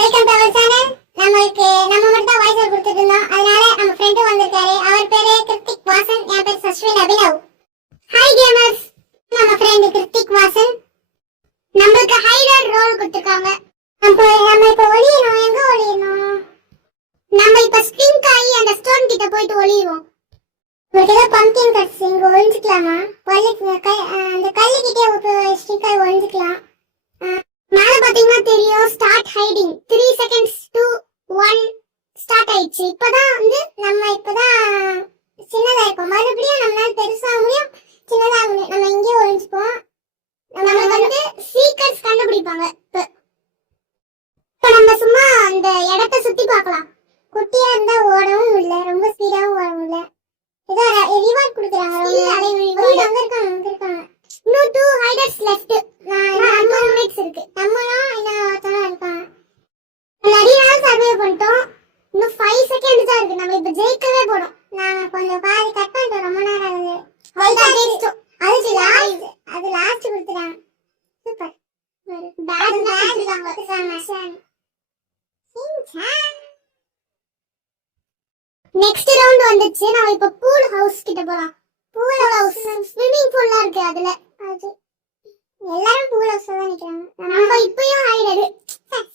Welcome to our channel. நம்ம மட்டும் தான் வாய்ஸ் ஓவர் கொடுத்துட்டு இருந்தோம். அதனால நம்ம ஃப்ரெண்டும் வந்திருக்காரு. அவர் பேரு கிருத்திக் வாசன், என் பேர் சஸ்வின் அபினவ். ஹாய் கேமர்ஸ், நம்ம ஃப்ரெண்ட் கிருத்திக் வாசன் நமக்கு ஹைடர் ரோல் கொடுத்துருக்காங்க. நம்ம இப்போ ஒளியணும். எங்க ஒளியணும்? நம்ம இப்போ ஸ்ட்ரிங்க் ஆகி அந்த ஸ்டோன் கிட்ட போயிட்டு ஒளியுவோம். உங்களுக்கு ஏதாவது பம்ப்கின் கட்ஸ் இங்க ஒளிஞ்சுக்கலாமா? அந்த கல்லுக்கிட்டே ஒரு ஸ்ட்ரிங்க் ஆகி ஒளிஞ்சுக்கலாம். மேல பாத்தீங்கன்னா தெரியும் ஸ்டார்ட் ஹைடிங் 3 seconds 2 1 ஸ்டார்ட் ஆயிடுச்சு. இப்பதான் சின்னதா இருக்கும். மறுபடியும் நம்மளால பெருசா முடியும், சின்னதா முடியும். நம்ம இங்கே ஒளிஞ்சுப்போம். நம்ம சீக்கர்ஸ் கண்டுபிடிப்பாங்க. இப்ப நம்ம சும்மா அந்த இடத்தை சுத்தி பார்க்கலாம். குட்டியா இருந்தா ஓடவும் இல்ல, ரொம்ப ஸ்பீடாவும் ஓடவும் இல்ல. ஏதோ ரிவார்ட் கொடுக்குறாங்க. அங்க இருக்காங்க. இன்னும் 2 ஹைடர்ஸ் லெஃப்ட். 2 மினிட்ஸ் இருக்கு. நம்மலாம் இன்னும் இருக்காங்க. நிறைய நாள் சர்வே பண்ணிட்டோம். இன்னும் 5 செகண்ட்ஸ் தான் இருக்கு. நம்ம இப்ப ஜெயிக்கவே போறோம். நான் கொஞ்சம் பாதி கட் பண்ணிட்டோம். ரொம்ப நேரம் ஆகுது. அது லாஸ்ட் கொடுத்துறாங்க. சூப்பர். நெக்ஸ்ட் ரவுண்ட் வந்துச்சு. நம்ம இப்ப பூல் ஹவுஸ் கிட்ட போலாம். பூல் ஹவுஸ் ஸ்விமிங் பூல்லாம் இருக்கு. அதுல எல்லாரும் பூல் ஹவுஸ்ல தான் நிக்கிறாங்க. நம்ம இப்பயும் ஹைடர்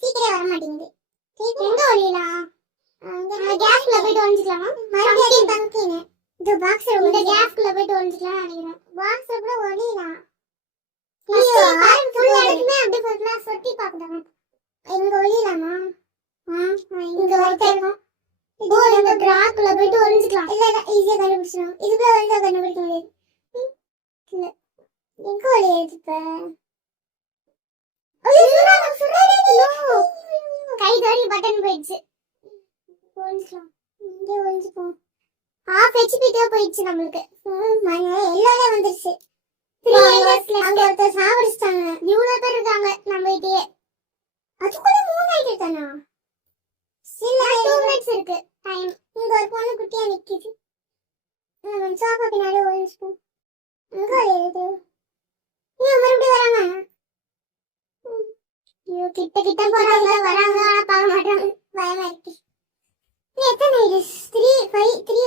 சீக்கிரம் வர மாட்டேங்குது. எங்க ஒளியலாம்? அந்த கேஸ்ல போயிட்டு ஒளிஞ்சிக்கலாமா? மறுபடியும் பங்கினே இந்த பாக்ஸ் இந்த கேஸ்ல போயிட்டு ஒளிஞ்சிக்கலாம் நினைக்கிறேன். பாக்ஸ்ல கூட ஒளியலாம். ஐயோ ஃபுல் இடத்துமே அப்படியே ஃபுல்லா சொட்டி பாக்குறாங்க. எங்க ஒளியலாமா? இங்க வரட்டேங்க. இந்த பிளாக்ல போயிட்டு ஒளிஞ்சிக்கலாம். இல்ல ஈஸியா கண்டுபிடிச்சிடலாம். இதுக்குள்ள ஒளிஞ்சா கண்டுபிடிக்க முடியாது. இல்ல எங்க ஒளியுது இப்ப? கை தவறி பட்டன் போயிடுச்சு. ஒளிஞ்சிக்கலாம். இங்க ஒளிஞ்சுப்போம். ஹாஃப் ஹெச்பி தேவை போயிடுச்சு நம்மளுக்கு. எல்லாமே வந்துருச்சு. அங்க ஒருத்தர் சாவடிச்சிட்டாங்க. இவ்வளவு பேர் இருக்காங்க நம்ம கிட்டயே. அதுக்குள்ள 3 ஆயிட்டு தானா? 2 மினிட்ஸ் இருக்கு டைம். இங்க ஒரு பொண்ணு குட்டியா நிக்குது. சோஃபா பின்னாடி ஒளிஞ்சுப்போம். எங்க ஒளியுது? ஏன் மறுபடியும் வராங்க? ஐயோ கிட்ட போறாங்க. வராங்க ஆனா பார்க்க மாட்டாங்க. பயமா இருக்கு. எத்தனை ஐடிஸ்? 3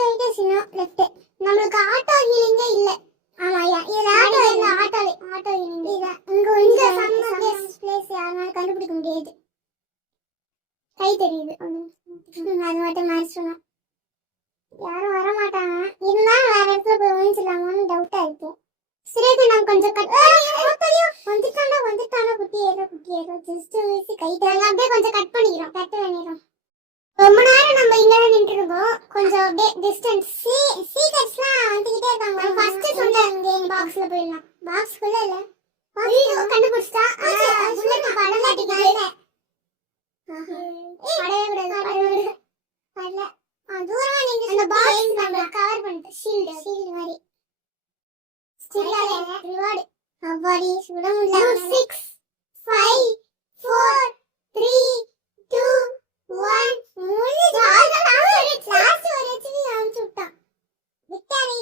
ஐடிஸ் இன்னும் லெஃப்ட். நம்மளுக்கு ஆட்டோ ஹீலிங்கே இல்ல. ஆமா இதுல ஆட்டோ இல்ல. ஆட்டோ ஹீலிங் இல்ல. இங்க பிளேஸ் யாரால கண்டுபிடிக்க முடியாது. கை தெரியுது. அது மட்டும் மாதிரி சொன்னோம். யாரும் வர மாட்டாங்க. இருந்தாலும் வேற இடத்துல போய் ஒழிஞ்சிடலாமான்னு டவுட்டா இருக்கு. சிறகு நான் கொஞ்சம் வந்துட்டானா குட்டி ஏதோ ஜஸ்ட் வீசி கை தாங்க அப்படியே கொஞ்சம் கட் பண்ணிக்கிறோம். ரொம்ப நேரம் நம்ம இங்க தான் நின்று இருக்கோம். கொஞ்சம் அப்படியே டிஸ்டன்ஸ். சீக்கர்ஸ்லாம் வந்துகிட்டே இருக்காங்க. ஃபர்ஸ்ட் சொன்னாங்க பாக்ஸ்ல போயிடலாம். பாக்ஸ்க்குள்ள இல்ல. ஐயோ கண்டுபிடிச்சா. புல்லட் படலாட்டிக்கல. படல. தூரமா நின்னு அந்த பாக்ஸ் நம்ம கவர் பண்ணிட்டு ஷீல்ட் மாதிரி. Still reward. அவ்வாடி சுட முடியல. 6 5 4 3 2 1 முடிஞ்சு. லாஸ்ட் ஒரு ஹெச்பி ஆன் சுட்டா. விக்டரி